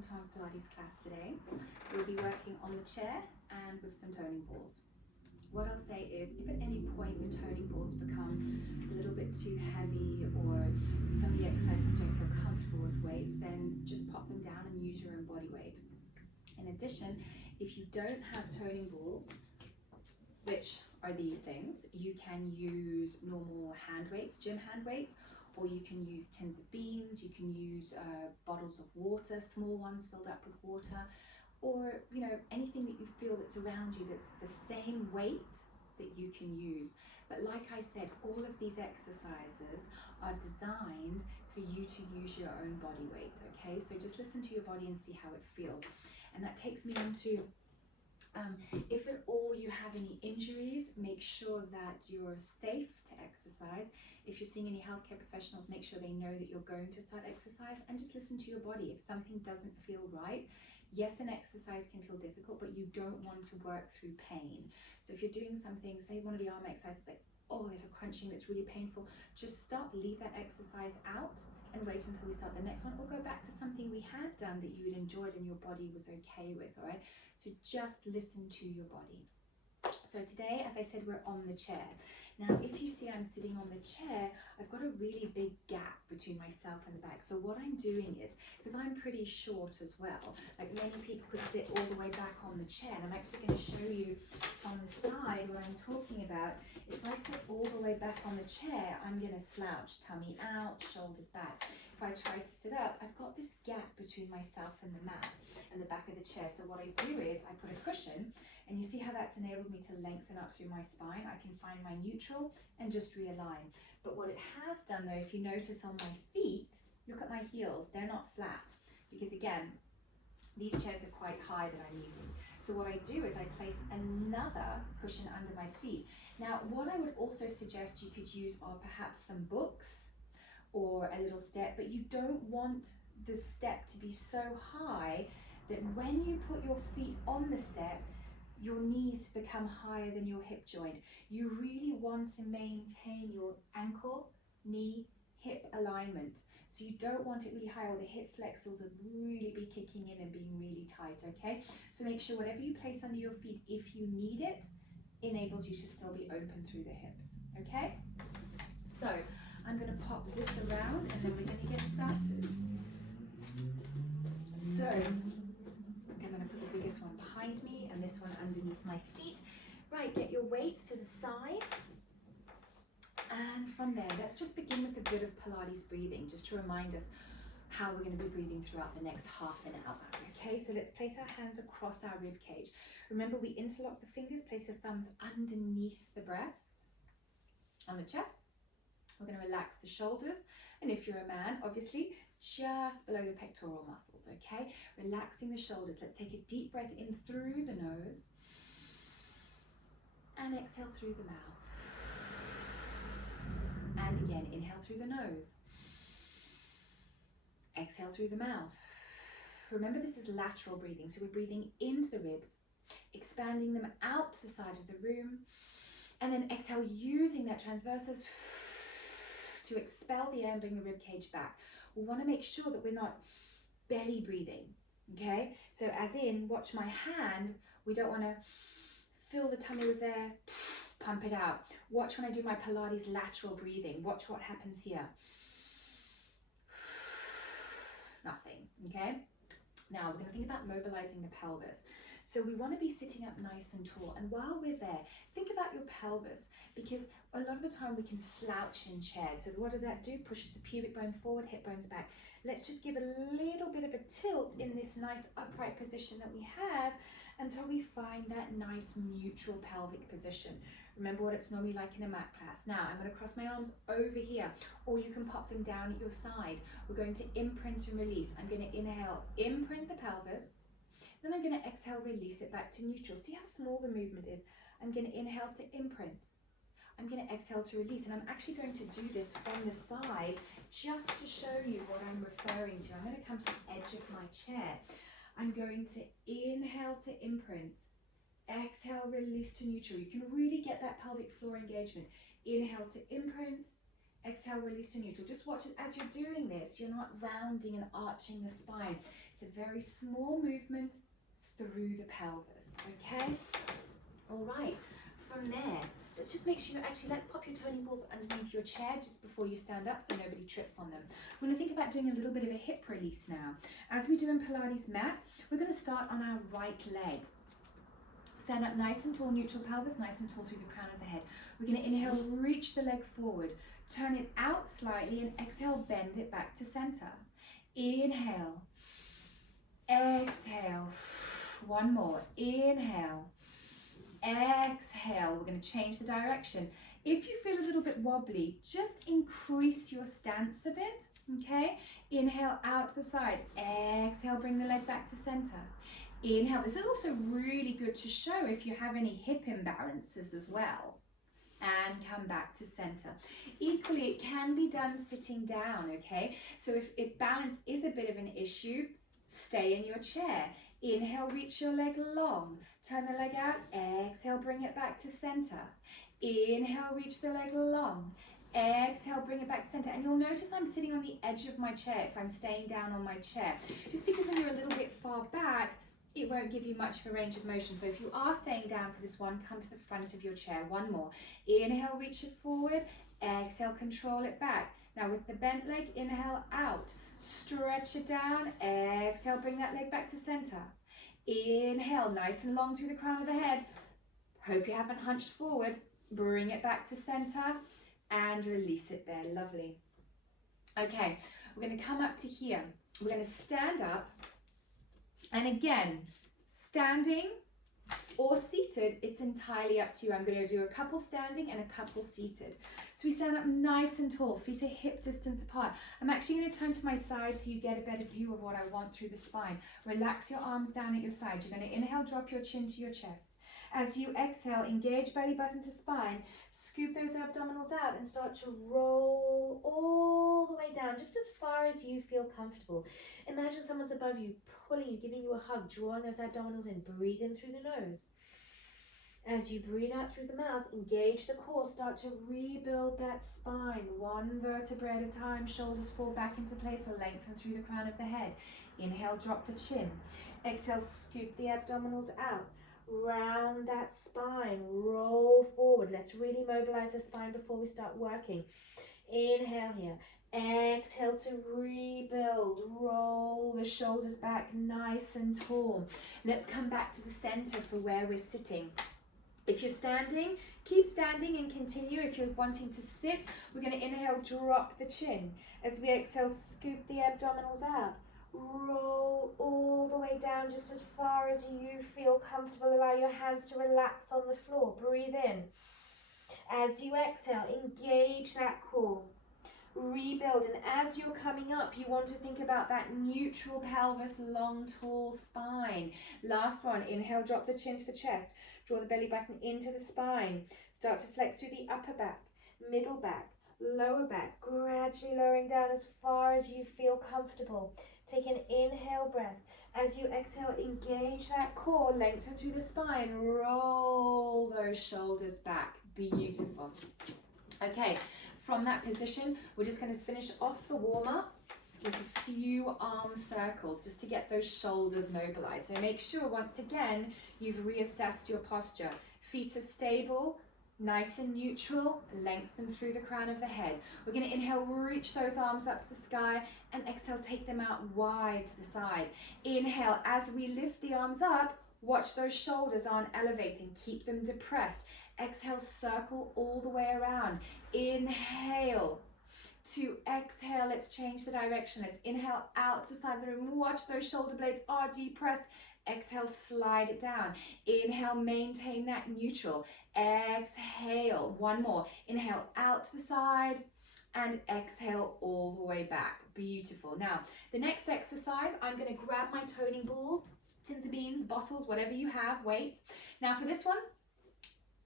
welcome to our Pilates class today. We'll be working on the chair and with some toning balls. What I'll say is, if at any point the toning balls become a little bit too heavy or some of the exercises don't feel comfortable with weights, then just pop them down and use your own body weight. In addition, if you don't have toning balls, which are these things, you can use normal hand weights, gym hand weights, or you can use tins of beans, you can use bottles of water, small ones filled up with water, or anything that you feel that's around you that's the same weight that you can use. But like I said, all of these exercises are designed for you to use your own body weight, okay? So just listen to your body and see how it feels. And that takes me on to if at all you have any injuries, make sure that you're safe to exercise. If you're seeing any healthcare professionals, make sure they know that you're going to start exercise, and just listen to your body. If something doesn't feel right, yes, an exercise can feel difficult, but you don't want to work through pain. So if you're doing something, say one of the arm exercises, like, oh, there's a crunching that's really painful, just stop, leave that exercise out and wait until we start the next one, or go back to something we had done that you had enjoyed and your body was okay with, all right? So just listen to your body. So today, as I said, we're on the chair. Now, if you see I'm sitting on the chair, I've got a really big gap between myself and the back. So what I'm doing is, because I'm pretty short as well, like many people could sit all the way back on the chair, and I'm actually going to show you on the side what I'm talking about. If I sit all the way back on the chair, I'm going to slouch, tummy out, shoulders back. If I try to sit up, I've got this gap between myself and the mat and the back of the chair. So what I do is I put a cushion, and you see how that's enabled me to lengthen up through my spine. I can find my neutral and just realign. But what it has done though, if you notice on my feet, look at my heels, they're not flat, because again, these chairs are quite high that I'm using. So what I do is I place another cushion under my feet. Now, what I would also suggest you could use are perhaps some books or a little step, but you don't want the step to be so high that when you put your feet on the step, your knees become higher than your hip joint. You really want to maintain your ankle, knee, hip alignment. So you don't want it really high, or the hip flexors will really be kicking in and being really tight, okay? So make sure whatever you place under your feet, if you need it, enables you to still be open through the hips, okay? So I'm gonna pop this around and then we're gonna get started. So I'm gonna put the biggest one behind me and this one underneath my feet. Right, get your weights to the side. And from there, let's just begin with a bit of Pilates breathing, just to remind us how we're going to be breathing throughout the next half an hour. Okay, so let's place our hands across our rib cage. Remember, we interlock the fingers, place the thumbs underneath the breasts, on the chest. We're going to relax the shoulders. And if you're a man, obviously, just below the pectoral muscles, okay? Relaxing the shoulders. Let's take a deep breath in through the nose and exhale through the mouth. And again, inhale through the nose. Exhale through the mouth. Remember, this is lateral breathing, so we're breathing into the ribs, expanding them out to the side of the room, and then exhale using that transversus to expel the air and bring the rib cage back. We want to make sure that we're not belly breathing, okay? So as in, watch my hand, we don't want to fill the tummy with air, pump it out. Watch when I do my Pilates lateral breathing. Watch what happens here. Nothing, okay? Now we're going to think about mobilizing the pelvis. So we want to be sitting up nice and tall. And while we're there, think about your pelvis, because a lot of the time we can slouch in chairs. So what does that do? Pushes the pubic bone forward, hip bones back. Let's just give a little bit of a tilt in this nice upright position that we have until we find that nice neutral pelvic position. Remember what it's normally like in a mat class. Now I'm going to cross my arms over here, or you can pop them down at your side. We're going to imprint and release. I'm going to inhale, imprint the pelvis. Then I'm going to exhale, release it back to neutral. See how small the movement is? I'm going to inhale to imprint. I'm going to exhale to release. And I'm actually going to do this from the side just to show you what I'm referring to. I'm going to come to the edge of my chair. I'm going to inhale to imprint. Exhale, release to neutral. You can really get that pelvic floor engagement. Inhale to imprint. Exhale, release to neutral. Just watch it as you're doing this. You're not rounding and arching the spine. It's a very small movement through the pelvis, okay? All right, from there, let's just make sure let's pop your toning balls underneath your chair just before you stand up so nobody trips on them. We're going to think about doing a little bit of a hip release now. As we do in Pilates mat, we're going to start on our right leg. Stand up nice and tall, neutral pelvis, nice and tall through the crown of the head. We're going to inhale, reach the leg forward, turn it out slightly, and exhale, bend it back to center. Inhale, exhale, one more, inhale, exhale. We're going to change the direction. If you feel a little bit wobbly, just increase your stance a bit, okay? Inhale out the side, exhale, bring the leg back to center. Inhale. This is also really good to show if you have any hip imbalances as well. And come back to center. Equally, it can be done sitting down, okay? So if balance is a bit of an issue, stay in your chair. Inhale, reach your leg long. Turn the leg out. Exhale, bring it back to center. Inhale, reach the leg long. Exhale, bring it back to center. And you'll notice I'm sitting on the edge of my chair if I'm staying down on my chair. Just because when you're a little bit far back, it won't give you much of a range of motion. So if you are staying down for this one, come to the front of your chair. One more. Inhale, reach it forward. Exhale, control it back. Now with the bent leg, inhale out. Stretch it down. Exhale, bring that leg back to center. Inhale, nice and long through the crown of the head. Hope you haven't hunched forward. Bring it back to center and release it there. Lovely. Okay, we're going to come up to here. We're going to stand up. And again, standing or seated, it's entirely up to you. I'm going to do a couple standing and a couple seated. So we stand up nice and tall, feet are hip distance apart. I'm actually going to turn to my side so you get a better view of what I want through the spine. Relax your arms down at your side. You're going to inhale, drop your chin to your chest. As you exhale, engage belly button to spine, scoop those abdominals out and start to roll all the way down, just as far as you feel comfortable. Imagine someone's above you, pulling you, giving you a hug, drawing those abdominals in. Breathe in through the nose. As you breathe out through the mouth, engage the core, start to rebuild that spine, one vertebra at a time. Shoulders fall back into place, lengthen through the crown of the head. Inhale, drop the chin. Exhale, scoop the abdominals out. Round that spine, roll forward. Let's really mobilize the spine before we start working. Inhale here. Exhale to rebuild. Roll the shoulders back nice and tall. Let's come back to the center for where we're sitting. If you're standing, keep standing and continue. If you're wanting to sit, we're going to inhale, drop the chin. As we exhale, scoop the abdominals out. Roll all the way down just as far as you feel comfortable. Allow your hands to relax on the floor. Breathe in. As you exhale, engage that core. Rebuild, and as you're coming up, you want to think about that neutral pelvis, long, tall spine. Last one, inhale, drop the chin to the chest. Draw the belly button into the spine. Start to flex through the upper back, middle back, lower back, gradually lowering down as far as you feel comfortable. Take an inhale breath. As you exhale, engage that core, lengthen through the spine, roll those shoulders back. Beautiful. Okay, from that position, we're just going to finish off the warm-up with a few arm circles just to get those shoulders mobilized. So make sure, once again, you've reassessed your posture. Feet are stable, nice and neutral, lengthen through the crown of the head. We're going to inhale, reach those arms up to the sky, and exhale, take them out wide to the side. Inhale, as we lift the arms up, watch those shoulders aren't elevating, keep them depressed. Exhale, circle all the way around. Inhale to exhale, let's change the direction. Let's inhale out the side of the room, watch those shoulder blades are depressed. Exhale, slide it down. Inhale, maintain that neutral. Exhale, one more. Inhale out to the side and exhale all the way back. Beautiful. Now, the next exercise, I'm going to grab my toning balls, tins of beans, bottles, whatever you have, weights. Now for this one,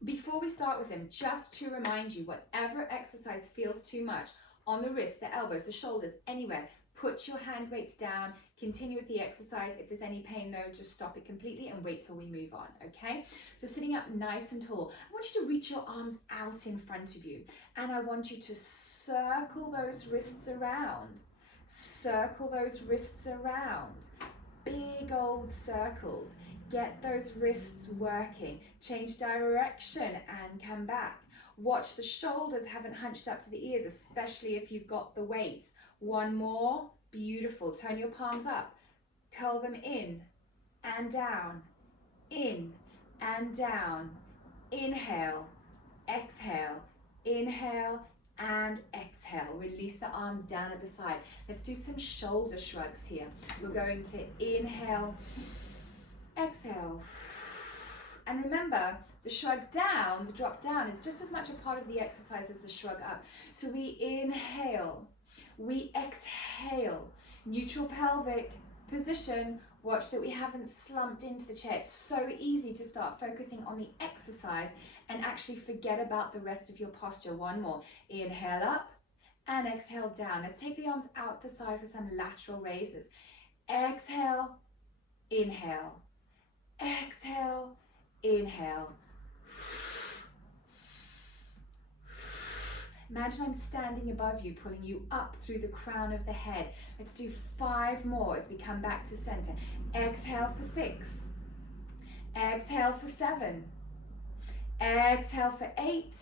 before we start with them, just to remind you, whatever exercise feels too much, on the wrists, the elbows, the shoulders, anywhere, put your hand weights down, continue with the exercise. If there's any pain though, just stop it completely and wait till we move on, okay? So sitting up nice and tall, I want you to reach your arms out in front of you, and I want you to circle those wrists around. Circle those wrists around. Big old circles. Get those wrists working. Change direction and come back. Watch the shoulders haven't hunched up to the ears, especially if you've got the weights. One more. Beautiful. Turn your palms up. Curl them in and down. In and down. Inhale. Exhale. Inhale and exhale. Release the arms down at the side. Let's do some shoulder shrugs here. We're going to inhale, exhale. And remember, the shrug down, the drop down, is just as much a part of the exercise as the shrug up. So we inhale, we exhale. Neutral pelvic position. Watch that we haven't slumped into the chair. It's so easy to start focusing on the exercise and actually forget about the rest of your posture. One more. Inhale up and exhale down. Let's take the arms out the side for some lateral raises. Exhale, inhale. Exhale, inhale. Imagine I'm standing above you, pulling you up through the crown of the head. Let's do 5 more as we come back to center. Exhale for 6. Exhale for 7. Exhale for 8.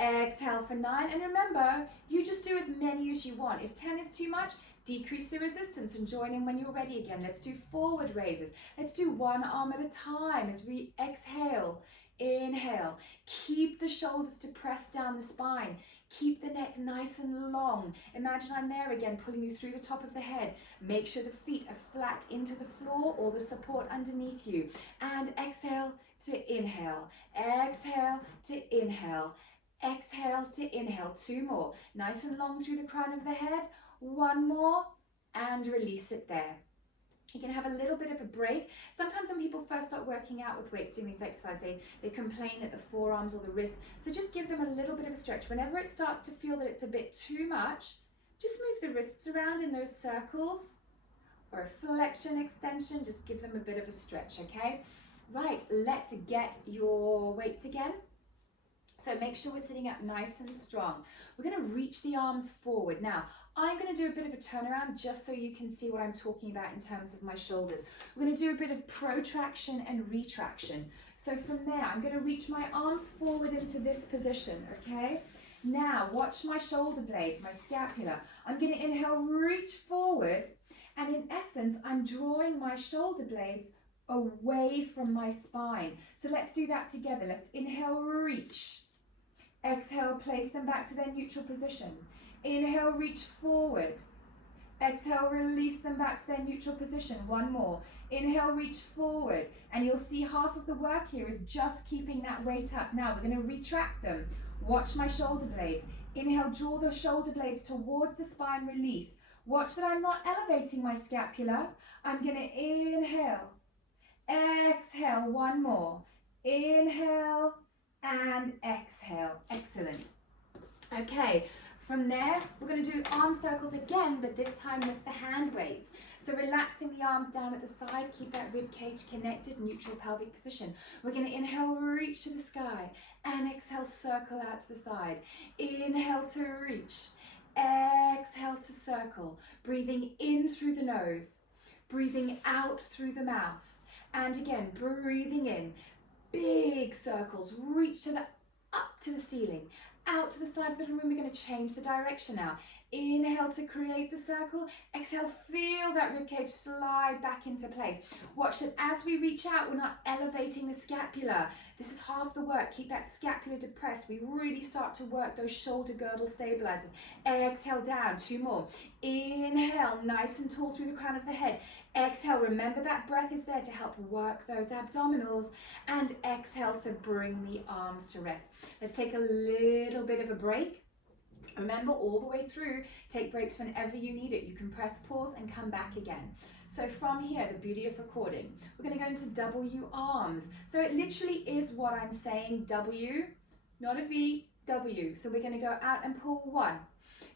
Exhale for 9. And remember, you just do as many as you want. If 10 is too much, decrease the resistance and join in when you're ready again. Let's do forward raises. Let's do one arm at a time as we exhale. Inhale. Keep the shoulders to press down the spine. Keep the neck nice and long. Imagine I'm there again, pulling you through the top of the head. Make sure the feet are flat into the floor or the support underneath you. And exhale to inhale. Exhale to inhale. Exhale to inhale. 2 more. Nice and long through the crown of the head. 1 more. And release it there. You can have a little bit of a break. Sometimes when people first start working out with weights doing this exercise, they complain at the forearms or the wrists. So just give them a little bit of a stretch. Whenever it starts to feel that it's a bit too much, just move the wrists around in those circles, or a flexion, extension. Just give them a bit of a stretch, okay? Right, let's get your weights again. So make sure we're sitting up nice and strong. We're going to reach the arms forward. Now, I'm going to do a bit of a turnaround just so you can see what I'm talking about in terms of my shoulders. We're going to do a bit of protraction and retraction. So from there, I'm going to reach my arms forward into this position, okay? Now, watch my shoulder blades, my scapula. I'm going to inhale, reach forward, and in essence, I'm drawing my shoulder blades away from my spine. So let's do that together. Let's inhale, reach. Exhale, place them back to their neutral position. Inhale, reach forward. Exhale, release them back to their neutral position. 1 more. Inhale, reach forward. And you'll see half of the work here is just keeping that weight up. Now we're going to retract them. Watch my shoulder blades. Inhale, draw the shoulder blades towards the spine, release. Watch that I'm not elevating my scapula. I'm going to inhale. Exhale, 1 more. Inhale and exhale. Excellent. Okay, from there, we're going to do arm circles again, but this time with the hand weights. So relaxing the arms down at the side, keep that rib cage connected, neutral pelvic position. We're going to inhale, reach to the sky, and exhale, circle out to the side. Inhale to reach, exhale to circle. Breathing in through the nose, breathing out through the mouth. And again, breathing in, big circles, reach to the up to the ceiling, out to the side of the room. We're going to change the direction now. Inhale to create the circle. Exhale, feel that ribcage slide back into place. Watch that as we reach out, we're not elevating the scapula. This is half the work. Keep that scapula depressed. We really start to work those shoulder girdle stabilizers. Exhale down, 2 more. Inhale, nice and tall through the crown of the head. Exhale, remember that breath is there to help work those abdominals. And exhale to bring the arms to rest. Let's take a little bit of a break. Remember, all the way through, take breaks whenever you need it. You can press pause and come back again. So from here, the beauty of recording, we're going to go into W arms. So it literally is what I'm saying, W, not a V, W. So we're going to go out and pull 1.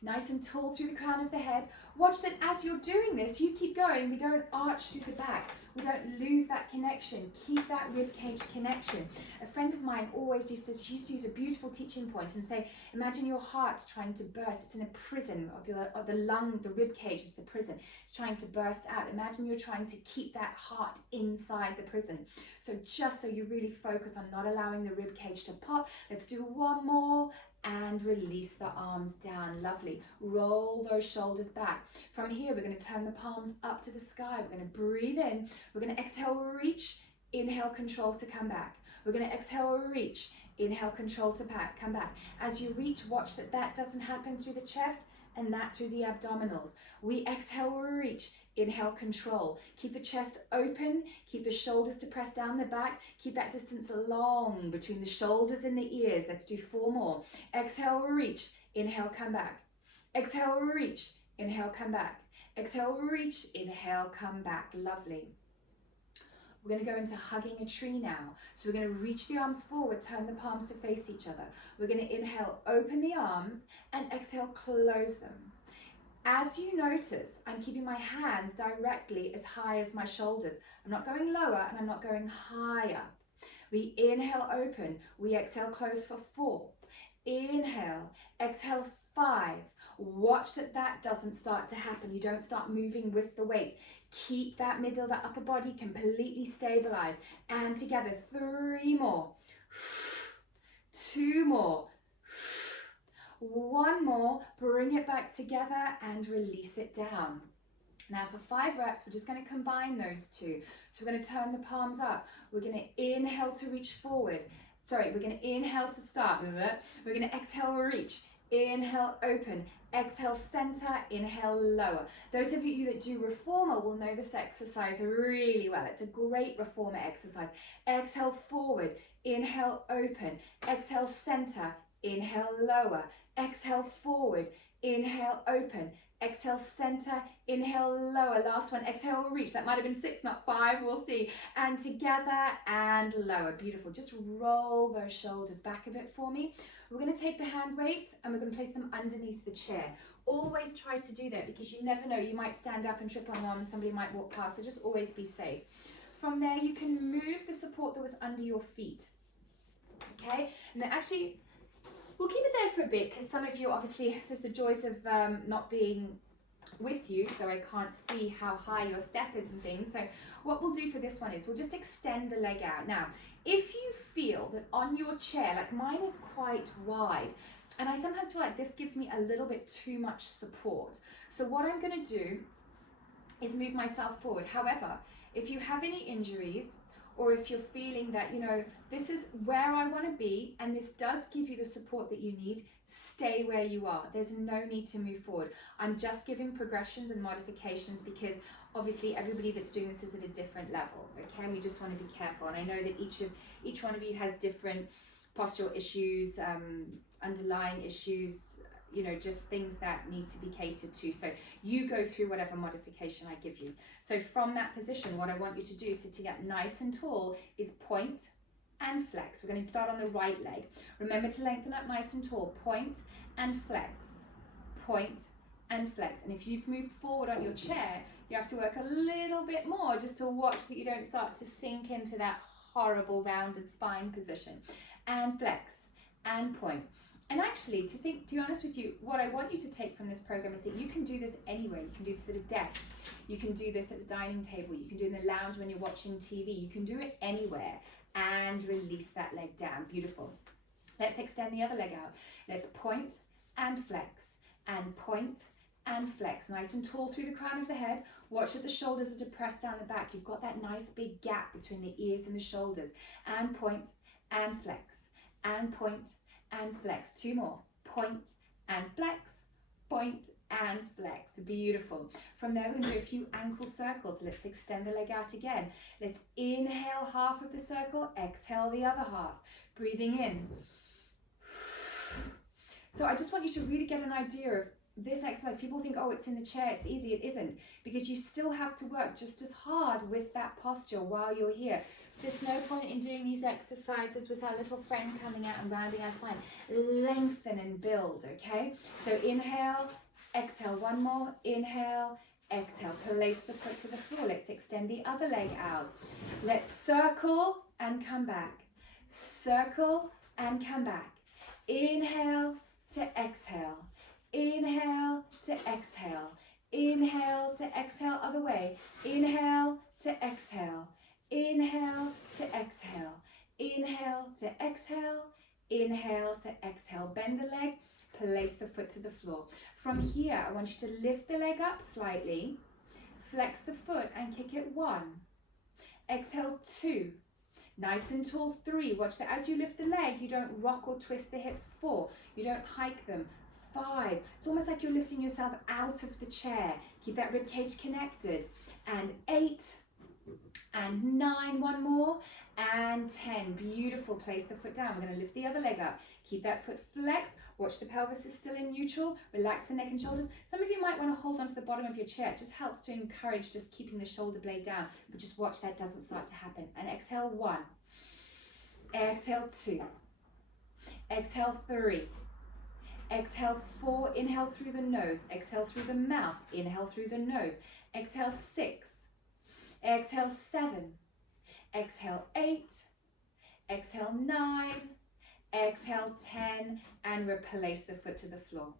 Nice and tall through the crown of the head. Watch that as you're doing this, you keep going. We don't arch through the back. We don't lose that connection. Keep that rib cage connection. A friend of mine always used to use a beautiful teaching point and say, imagine your heart trying to burst. It's in a prison of the lung, the rib cage is the prison. It's trying to burst out. Imagine you're trying to keep that heart inside the prison. So just so you really focus on not allowing the rib cage to pop, let's do one more. And release the arms down. Lovely. Roll those shoulders back. From here, we're going to turn the palms up to the sky. We're going to breathe in. We're going to exhale, reach. Inhale, control to come back. We're going to exhale, reach. Inhale, control to come back. As you reach, watch that doesn't happen through the chest and that through the abdominals. We exhale, reach. Inhale, control. Keep the chest open. Keep the shoulders to press down the back. Keep that distance long between the shoulders and the ears. Let's do 4 more. Exhale, reach. Inhale, come back. Exhale, reach. Inhale, come back. Exhale, reach. Inhale, come back. Lovely. We're going to go into hugging a tree now. So we're going to reach the arms forward, turn the palms to face each other. We're going to inhale, open the arms, and exhale, close them. As you notice, I'm keeping my hands directly as high as my shoulders. I'm not going lower and I'm not going higher. We inhale, open. We exhale, close for 4. Inhale, exhale, 5. Watch that doesn't start to happen. You don't start moving with the weights. Keep that middle, that upper body completely stabilized. And together, 3 more. 2 more. 1 more, bring it back together and release it down. Now for 5 reps, we're just going to combine those 2. So we're going to turn the palms up. We're going to inhale to reach forward. Sorry, we're going to inhale to start. We're going to exhale, reach. Inhale, open. Exhale, center. Inhale, lower. Those of you that do reformer will know this exercise really well. It's a great reformer exercise. Exhale, forward. Inhale, open. Exhale, center. Inhale, lower. Exhale, forward. Inhale, open. Exhale, center. Inhale, lower. Last one. Exhale, reach. That might have been 6, not 5. We'll see. And together and lower. Beautiful. Just roll those shoulders back a bit for me. We're going to take the hand weights and we're going to place them underneath the chair. Always try to do that because you never know. You might stand up and trip on one and somebody might walk past. So just always be safe. From there, you can move the support that was under your feet. Okay? And then actually, we'll keep it there for a bit because some of you, obviously, there's the joys of not being with you, so I can't see how high your step is and things. So what we'll do for this one is we'll just extend the leg out. Now, if you feel that on your chair, like mine is quite wide, and I sometimes feel like this gives me a little bit too much support. So what I'm going to do is move myself forward. However, if you have any injuries, or if you're feeling that, you know, this is where I want to be and this does give you the support that you need, stay where you are. There's no need to move forward. I'm just giving progressions and modifications because obviously everybody that's doing this is at a different level, okay? And we just want to be careful. And I know that each one of you has different postural issues, underlying issues, you know, just things that need to be catered to. So you go through whatever modification I give you. So from that position, what I want you to do, sitting up nice and tall, is point and flex. We're going to start on the right leg. Remember to lengthen up nice and tall. Point and flex. Point and flex. And if you've moved forward on your chair, you have to work a little bit more just to watch that you don't start to sink into that horrible rounded spine position. And flex and point. And actually, to be honest with you, what I want you to take from this program is that you can do this anywhere. You can do this at a desk. You can do this at the dining table. You can do it in the lounge when you're watching TV. You can do it anywhere and release that leg down. Beautiful. Let's extend the other leg out. Let's point and flex and point and flex. Nice and tall through the crown of the head. Watch that the shoulders are depressed down the back. You've got that nice big gap between the ears and the shoulders. And point and flex and point and flex. 2 more. Point and flex, point and flex. Beautiful. From there, we're going to do a few ankle circles. Let's extend the leg out again. Let's inhale half of the circle, exhale the other half. Breathing in. So I just want you to really get an idea of this exercise, people think, oh, it's in the chair, it's easy. It isn't, because you still have to work just as hard with that posture while you're here. There's no point in doing these exercises with our little friend coming out and rounding our spine. Lengthen and build, okay? So inhale, exhale, one more, inhale, exhale. Place the foot to the floor. Let's extend the other leg out. Let's circle and come back. Circle and come back. Inhale to exhale. Inhale to exhale. Inhale to exhale, other way. Inhale to exhale. Inhale to exhale. Inhale to exhale. Inhale to exhale. Bend the leg. Place the foot to the floor. From here, I want you to lift the leg up slightly. Flex the foot and kick it 1. Exhale 2. Nice and tall 3. Watch that as you lift the leg, you don't rock or twist the hips. 4. You don't hike them. 5. It's almost like you're lifting yourself out of the chair. Keep that rib cage connected. And 8. And 9. One more. And 10. Beautiful. Place the foot down. We're going to lift the other leg up. Keep that foot flexed. Watch the pelvis is still in neutral. Relax the neck and shoulders. Some of you might want to hold onto the bottom of your chair. It just helps to encourage just keeping the shoulder blade down. But just watch that doesn't start to happen. And exhale 1. Exhale 2. Exhale 3. Exhale 4. Inhale through the nose. Exhale through the mouth. Inhale through the nose. Exhale 6. Exhale 7. Exhale 8. Exhale 9. Exhale 10, and replace the foot to the floor.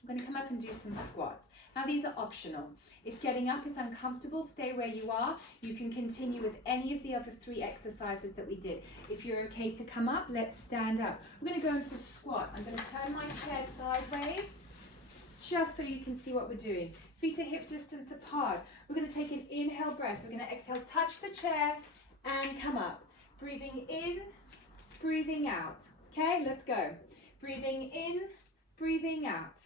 I'm going to come up and do some squats. Now these are optional. If getting up is uncomfortable, stay where you are. You can continue with any of the other 3 exercises that we did. If you're okay to come up, let's stand up. We're going to go into a squat. I'm going to turn my chair sideways, just so you can see what we're doing. Feet are hip distance apart. We're going to take an inhale breath. We're going to exhale, touch the chair, and come up. Breathing in, breathing out. Okay, let's go. Breathing in, breathing out.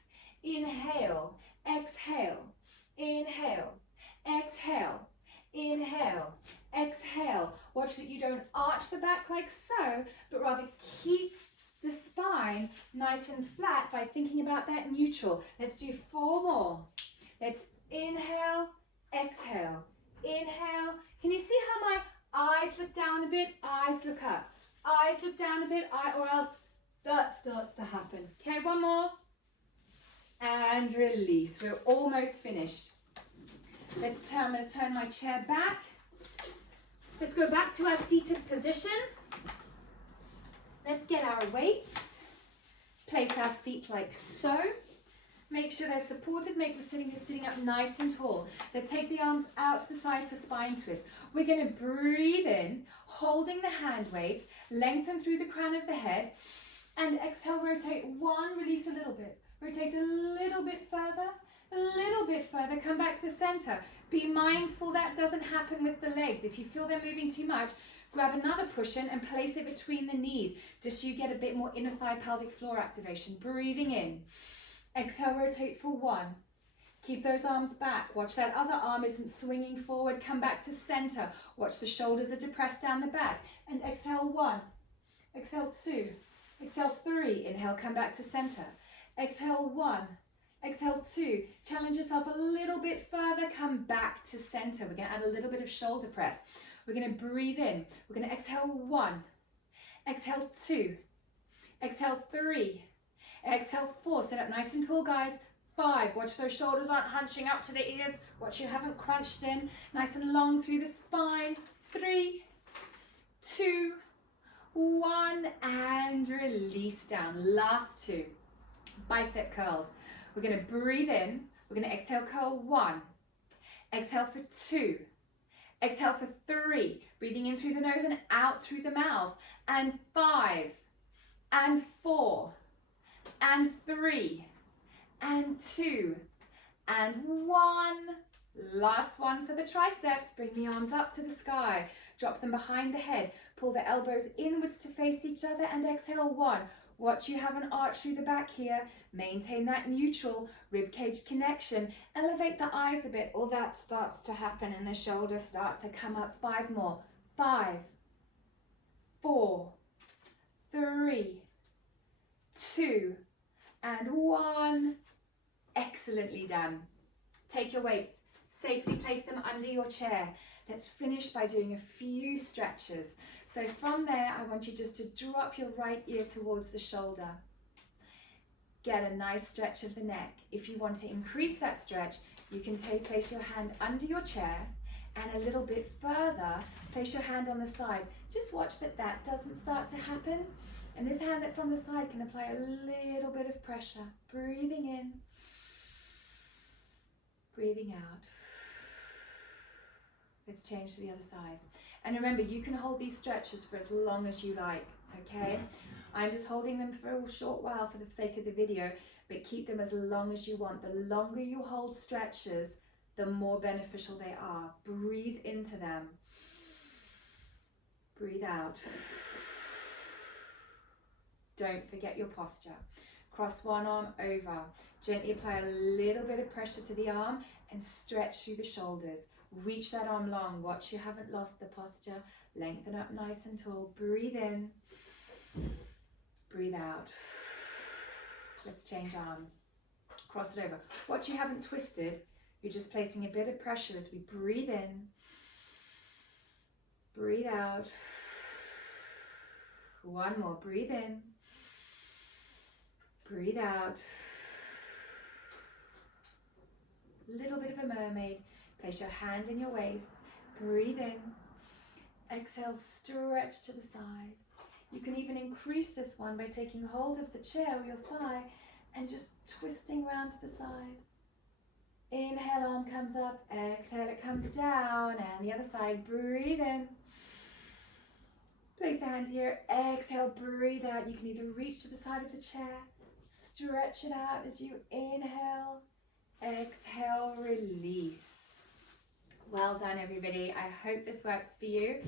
Inhale, exhale, inhale, exhale, inhale, exhale. Watch that you don't arch the back like so, but rather keep the spine nice and flat by thinking about that neutral. Let's do 4 more. Let's inhale, exhale, inhale. Can you see how my eyes look down a bit? Eyes look up. Eyes look down a bit, or else that starts to happen. Okay, 1 more. And release. We're almost finished. I'm going to turn my chair back. Let's go back to our seated position. Let's get our weights. Place our feet like so. Make sure they're supported. Make sure you're sitting up nice and tall. Let's take the arms out to the side for spine twist. We're going to breathe in, holding the hand weight, lengthen through the crown of the head, and exhale, rotate 1, release a little bit. Rotate a little bit further, come back to the center. Be mindful that doesn't happen with the legs. If you feel they're moving too much, grab another cushion and place it between the knees, just so you get a bit more inner thigh pelvic floor activation. Breathing in. Exhale, rotate for 1. Keep those arms back. Watch that other arm isn't swinging forward. Come back to center. Watch the shoulders are depressed down the back. And exhale 1. Exhale 2. Exhale 3. Inhale, come back to center. Exhale 1. Exhale 2. Challenge yourself a little bit further. Come back to center. We're going to add a little bit of shoulder press. We're going to breathe in. We're going to exhale 1. Exhale 2. Exhale 3. Exhale 4. Sit up nice and tall, guys. 5. Watch those shoulders aren't hunching up to the ears. Watch you haven't crunched in. Nice and long through the spine. 3, 2, 1. And release down. Last 2. Bicep curls. We're going to breathe in. We're going to exhale, curl 1. Exhale for 2. Exhale for 3. Breathing in through the nose and out through the mouth. And 5. And 4. And 3. And 2. And 1. Last one for the triceps. Bring the arms up to the sky. Drop them behind the head. Pull the elbows inwards to face each other and exhale 1. Watch you have an arch through the back here. Maintain that neutral rib cage connection. Elevate the eyes a bit. All that starts to happen and the shoulders start to come up. 5 more. 5, 4, 3, 2, and 1. Excellently done. Take your weights, safely place them under your chair. Let's finish by doing a few stretches. So from there, I want you just to drop your right ear towards the shoulder. Get a nice stretch of the neck. If you want to increase that stretch, you can place your hand under your chair, and a little bit further, place your hand on the side. Just watch that that doesn't start to happen. And this hand that's on the side can apply a little bit of pressure. Breathing in, breathing out. Let's change to the other side. And remember, you can hold these stretches for as long as you like, okay? I'm just holding them for a short while for the sake of the video, but keep them as long as you want. The longer you hold stretches, the more beneficial they are. Breathe into them. Breathe out. Don't forget your posture. Cross one arm over. Gently apply a little bit of pressure to the arm and stretch through the shoulders. Reach that arm long. Watch you haven't lost the posture. Lengthen up nice and tall. Breathe in. Breathe out. Let's change arms. Cross it over. Watch you haven't twisted. You're just placing a bit of pressure as we breathe in. Breathe out. One more. Breathe in. Breathe out. Little bit of a mermaid. Place your hand in your waist. Breathe in. Exhale, stretch to the side. You can even increase this one by taking hold of the chair or your thigh and just twisting around to the side. Inhale, arm comes up. Exhale, it comes down. And the other side, breathe in. Place the hand here. Exhale, breathe out. You can either reach to the side of the chair, stretch it out as you inhale. Exhale, release. Well done, everybody. I hope this works for you,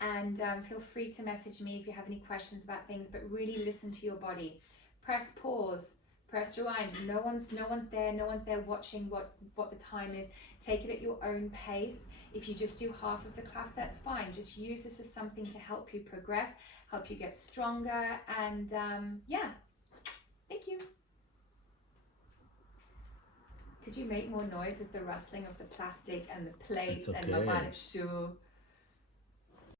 and feel free to message me if you have any questions about things, but really listen to your body. Press pause, press rewind. No one's there watching what the time is. Take it at your own pace. If you just do half of the class, that's fine. Just use this as something to help you progress, help you get stronger, and yeah, thank you. Could you make more noise with the rustling of the plastic and the plates and my shoe?